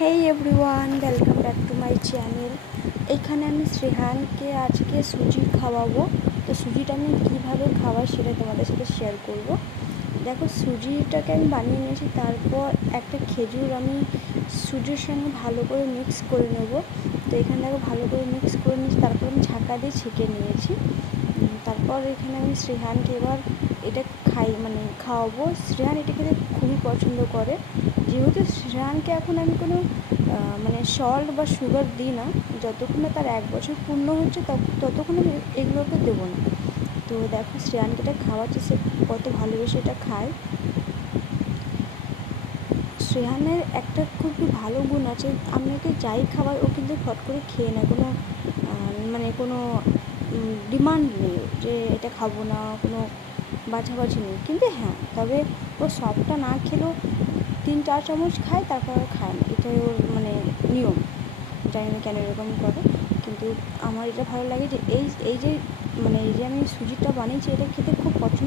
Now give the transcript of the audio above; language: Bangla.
Hey everyone, welcome back to my channel. এখানে আমি শ্রেহানকে আজকে সুজি খাওয়াবো। তো সুজিটা আমি কীভাবে খাওয়াই সেটা তোমাদের সাথে শেয়ার করব। দেখো, সুজিটাকে আমি বানিয়ে নিয়েছি। তারপর একটা খেজুর আমি সুজির সঙ্গে ভালো করে মিক্স করে নেব। তো এখানে দেখো ভালো করে মিক্স করে নিয়েছি। তারপর আমি ঝাঁকা দিয়ে ছেঁকে নিয়েছি। তারপর এখানে আমি শ্রেহানকে এবার এটা খাওয়াবো। শ্রেহান এটা খেতে খুবই পছন্দ করে। যেহেতু শ্রেহানকে এখন আমি কোনো সল্ট বা সুগার দিই না, যতক্ষণ না তার 1 বছর পূর্ণ হচ্ছে ততক্ষণ আমি এগুলোকে দেবো না। তো দেখো শ্রেয়ানকে এটা খাওয়াচ্ছে, সে কত ভালোবেসে এটা খায়। শ্রেয়ানের একটা খুবই ভালো গুণ আছে, আপনাকে যাই খাবার ও কিন্তু ফট করে খেয়ে নেয়। কোনো ডিমান্ড নেই যে এটা খাবো না, কোনো বাছাবাছি নেই। কিন্তু হ্যাঁ, তবে ও সবটা না খেলেও 3-4 চামচ খায়, তারপর খায় না। এটাই ওর নিয়ম। জানি না কেন এরকম করে, কিন্তু আমার এটা ভালো লাগে যে এই যে আমি সুজিটা বানিয়েছি, এটা খেতে খুব পছন্দ।